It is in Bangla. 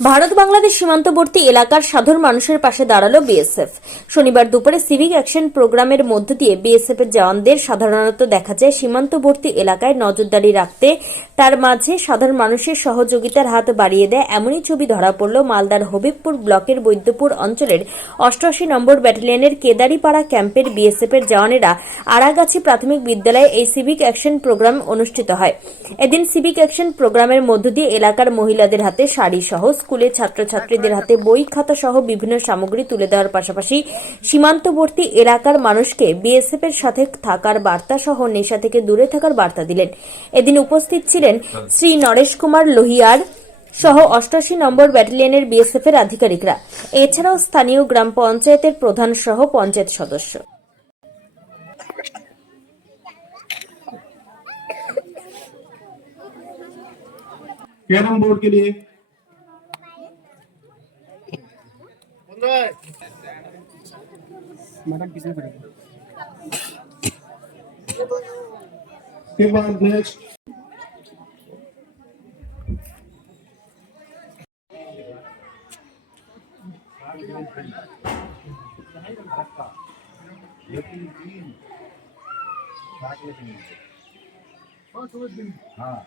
ভারত বাংলাদেশ সীমান্তবর্তী এলাকার সাধারণ মানুষের পাশে দাঁড়াল বিএসএফ। শনিবার দুপুরে সিভিক অ্যাকশন প্রোগ্রামের মধ্য দিয়ে বিএসএফ এর জওয়ানদের সাধারণত দেখা যায় সীমান্তবর্তী এলাকায় নজরদারি রাখতে। তার মাঝে সাধারণ মানুষের সহযোগিতার হাত বাড়িয়ে দেয় এমনই ছবি ধরা পড়ল মালদার হবিবপুর ব্লকের বৈদ্যপুর অঞ্চলের অষ্টআশি নম্বর ব্যাটালিয়নের কেদারিপাড়া ক্যাম্পের বিএসএফ এর জওয়ানেরা আড়াগাছি প্রাথমিক বিদ্যালয়ে এই সিভিক অ্যাকশন প্রোগ্রাম অনুষ্ঠিত হয়। এদিন সিভিক অ্যাকশন প্রোগ্রামের মধ্য দিয়ে এলাকার মহিলাদের হাতে শাড়ি সহ স্কুলের ছাত্রছাত্রীদের হাতে বই খাতা সহ বিভিন্ন সামগ্রী তুলে দেওয়ার পাশাপাশি সীমান্তবর্তী এলাকার মানুষকে বিএসএফ এর সাথে থাকার বার্তা সহ নেশা থেকে দূরে থাকার বার্তা দিলেন এদিন উপস্থিত ছিলেন শ্রী নরেশ কুমার লোহিয়ার সহ অষ্টাশি নম্বর ব্যাটালিয়নের বিএসএফ এর আধিকারিকরা এছাড়াও স্থানীয় গ্রাম পঞ্চায়েতের প্রধান সহ পঞ্চায়েত সদস্য कैरम बोर्ड के लिए ম্যাডাম পিছনে পড়ে এবার নেক্সট हाँ